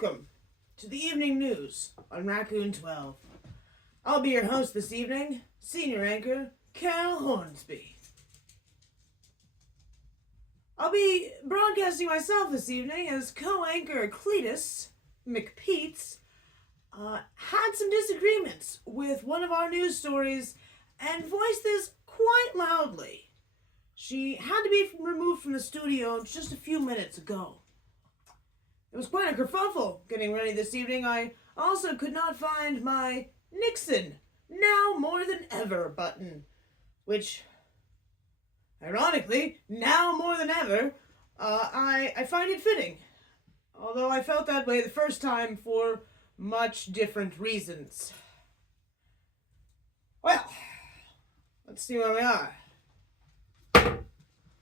welcome to the evening news on Raccoon 12. I'll be your host this evening, senior anchor Carol Hornsby. I'll be broadcasting myself this evening as co-anchor Cletus McPeets had some disagreements with one of our news stories and voiced this quite loudly. She had to be removed from the studio just a few minutes ago. It was quite a kerfuffle getting ready this evening. I also could not find my Nixon now more than ever button, which, ironically, now more than ever, I find it fitting. Although I felt that way the first time for much different reasons. Well, let's see where we are.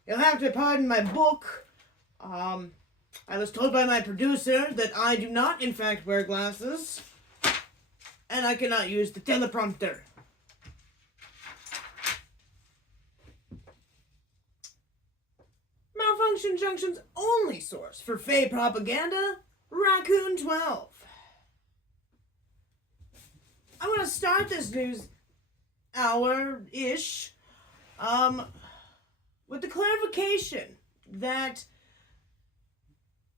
You'll have to pardon my book. I was told by my producer that I do not, in fact, wear glasses, and I cannot use the teleprompter. Malfunction Junction's only source for fey propaganda, Raccoon 12. I want to start this news hour-ish with the clarification that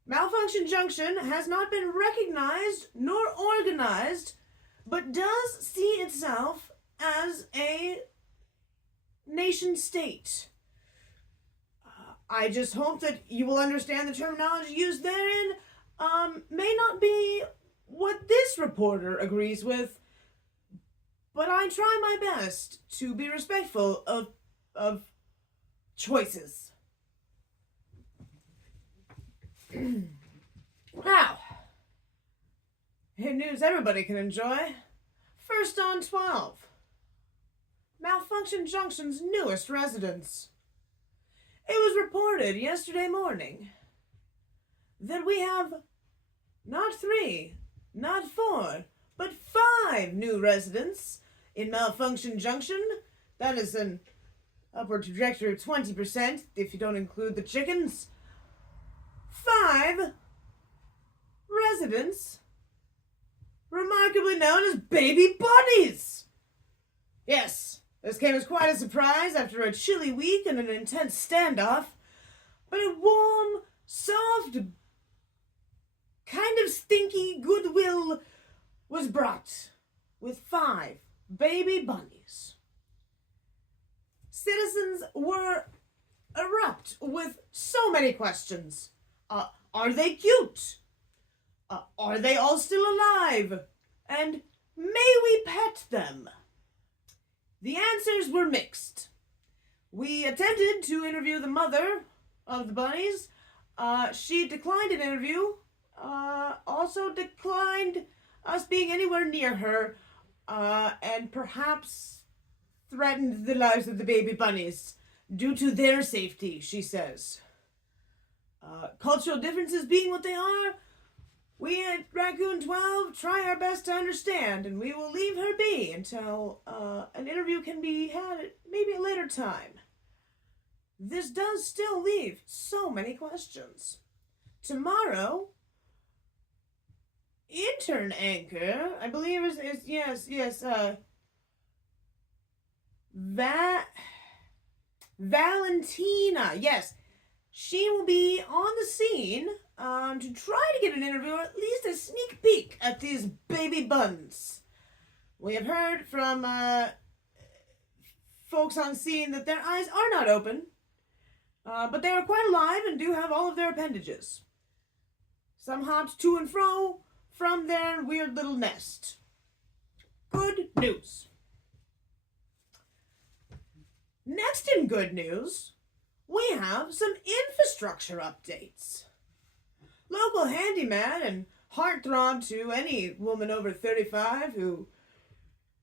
Malfunction Junction has not been recognized nor organized, but does see itself as a nation state. I just hope that you will understand the terminology used therein may not be what this reporter agrees with, but I try my best to be respectful of choices. Now, news everybody can enjoy. First on 12. Malfunction Junction's newest residence. It was reported yesterday morning that we have not 3, not 4, but 5 new residents in Malfunction Junction. That is an upward trajectory of 20% if you don't include the chickens. 5 residents, remarkably known as baby bunnies. Yes, this came as quite a surprise after a chilly week and an intense standoff, but a warm, soft, kind of stinky goodwill was brought with 5 baby bunnies. Citizens were erupt with so many questions. Are they cute? Are they all still alive? And may we pet them? The answers were mixed. We attempted to interview the mother of the bunnies. She declined an interview. Also declined us being anywhere near her. And perhaps threatened the lives of the baby bunnies due to their safety, she says. Cultural differences being what they are, we at Raccoon 12 try our best to understand, and we will leave her be until an interview can be had at maybe a later time. This does still leave so many questions. Tomorrow, intern anchor, I believe is Valentina, yes. She will be on the scene to try to get an interview or at least a sneak peek at these baby buns. We have heard from folks on scene that their eyes are not open, but they are quite alive and do have all of their appendages. Some hopped to and fro from their weird little nest. Good news. Next in good news, we have some infrastructure updates. Local handyman and heartthrob to any woman over 35 who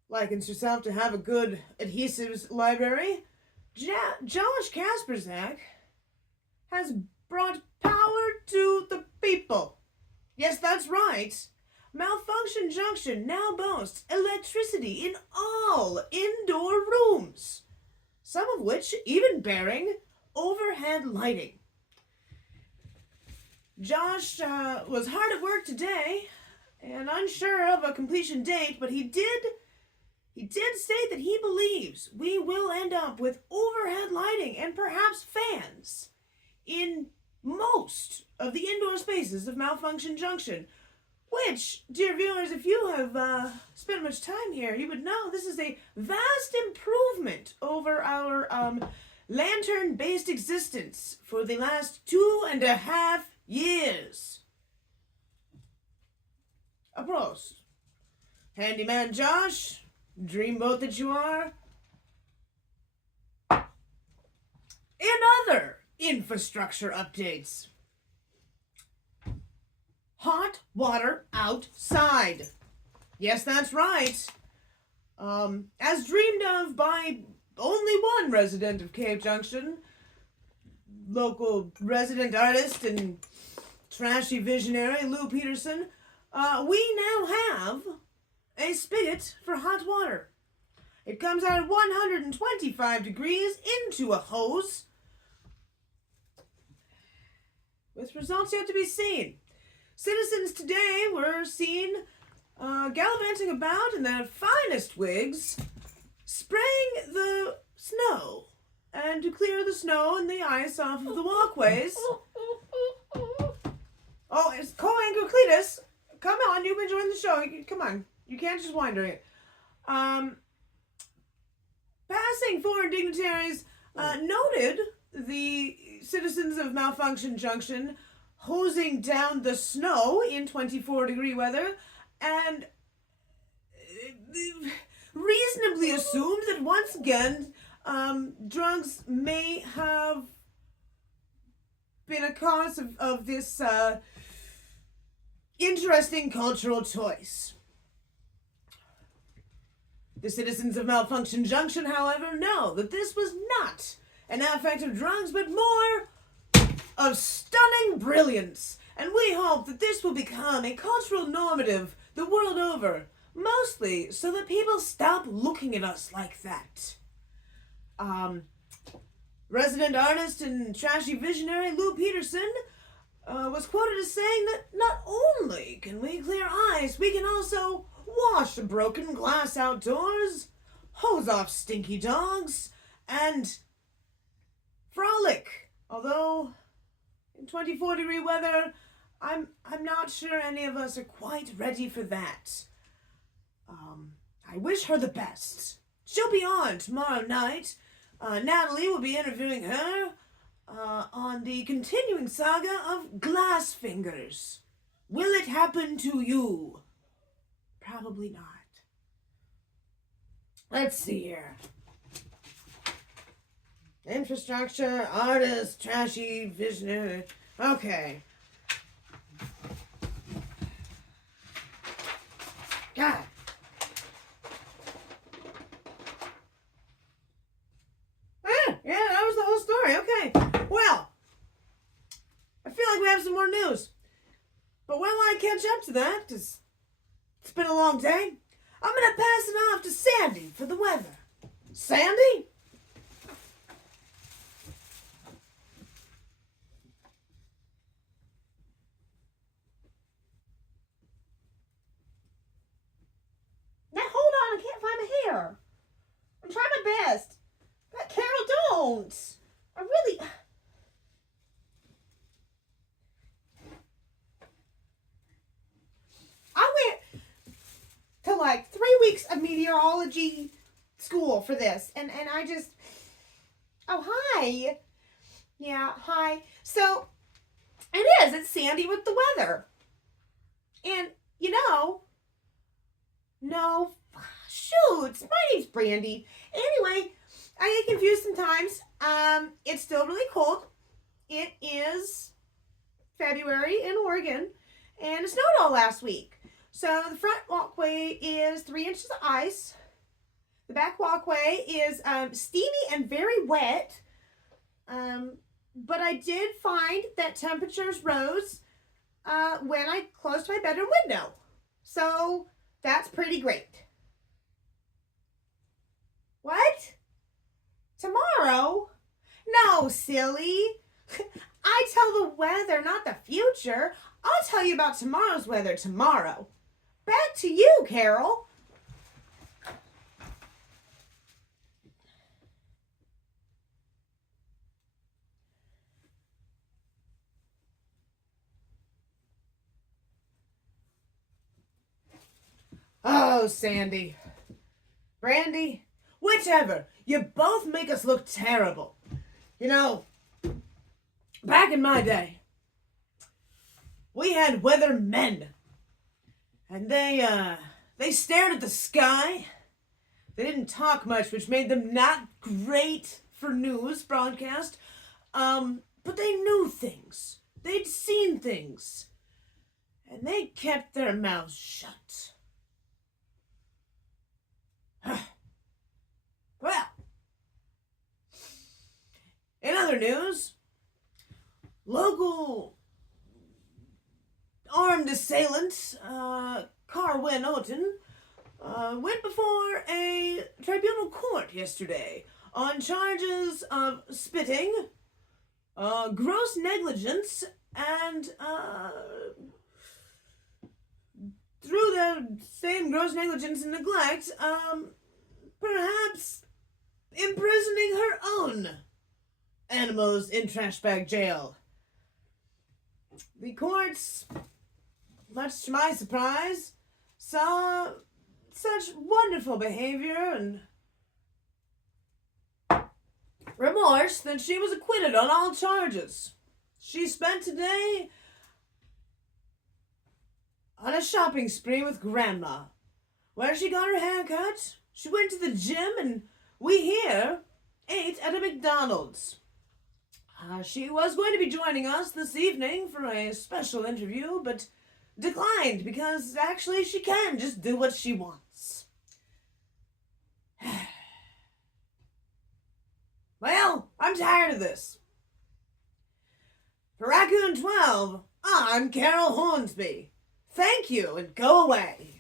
likens herself to have a good adhesives library, Josh Kasperzak has brought power to the people. Yes, that's right. Malfunction Junction now boasts electricity in all indoor rooms, some of which even bearing overhead lighting. Josh was hard at work today and unsure of a completion date, but he did state that he believes we will end up with overhead lighting and perhaps fans in most of the indoor spaces of Malfunction Junction, which, dear viewers, if you have spent much time here, you would know this is a vast improvement over our lantern-based existence for the last 2.5 years. A prost. Handyman Josh, dreamboat that you are. In other infrastructure updates, hot water outside. Yes, that's right. As dreamed of by only one resident of Cave Junction, local resident artist and trashy visionary Lou Peterson, we now have a spigot for hot water. It comes out at 125 degrees into a hose, with results yet to be seen. Citizens today were seen gallivanting about in their finest wigs, spraying the snow, and to clear the snow and the ice off of the walkways. Oh, it's Co-Anchor Cletus. Come on, you've been enjoying the show. Come on. You can't just whine during it. Passing foreign dignitaries noted the citizens of Malfunction Junction hosing down the snow in 24-degree weather and reasonably assumed that once again drugs may have been a cause of this interesting cultural choice. The citizens of Malfunction Junction, however, know that this was not an effect of drugs, but more of stunning brilliance, and we hope that this will become a cultural normative the world over, mostly so that people stop looking at us like that. Resident artist and trashy visionary Lou Peterson was quoted as saying that not only can we clear ice, we can also wash broken glass outdoors, hose off stinky dogs, and frolic. Although in 24-degree weather, I'm not sure any of us are quite ready for that. I wish her the best. She'll be on tomorrow night. Natalie will be interviewing her on the continuing saga of Glass Fingers. Will it happen to you? Probably not. Let's see here. Infrastructure, artist, trashy, visionary. Okay. God. Yeah, that was the whole story. Okay. Well, I feel like we have some more news. But while I catch up to that, because it's been a long day, I'm going to pass it off to Sandy for the weather. Sandy? Now, hold on. I can't find my hair. I'm trying my best. But Carol, don't. I really... I went to like 3 weeks of meteorology school for this. And I just... Oh, hi. Yeah, hi. So, it's Sandy with the weather. And, no, shoot, my name's Brandy. Anyway, I get confused sometimes. It's still really cold. It is February in Oregon, and it snowed all last week. So the front walkway is 3 inches of ice. The back walkway is steamy and very wet. But I did find that temperatures rose when I closed my bedroom window. So that's pretty great. What? Tomorrow? No, silly. I tell the weather, not the future. I'll tell you about tomorrow's weather tomorrow. Back to you, Carol. Oh, Sandy. Brandy. Whichever. You both make us look terrible. You know, back in my day, we had weathermen. And they stared at the sky. They didn't talk much, which made them not great for news broadcast. But they knew things. They'd seen things. And they kept their mouths shut. Well, in other news, local armed assailant, Carwin Oten, went before a tribunal court yesterday on charges of spitting, gross negligence, and, through the same gross negligence and neglect, perhaps imprisoning her own animals in trash bag jail. The courts, much to my surprise, saw such wonderful behavior and remorse that she was acquitted on all charges. She spent today on a shopping spree with Grandma, where she got her hair cut. She went to the gym, and we here ate at a McDonald's. She was going to be joining us this evening for a special interview, but declined because actually she can just do what she wants. Well, I'm tired of this. For Raccoon 12, I'm Carol Hornsby. Thank you, and go away.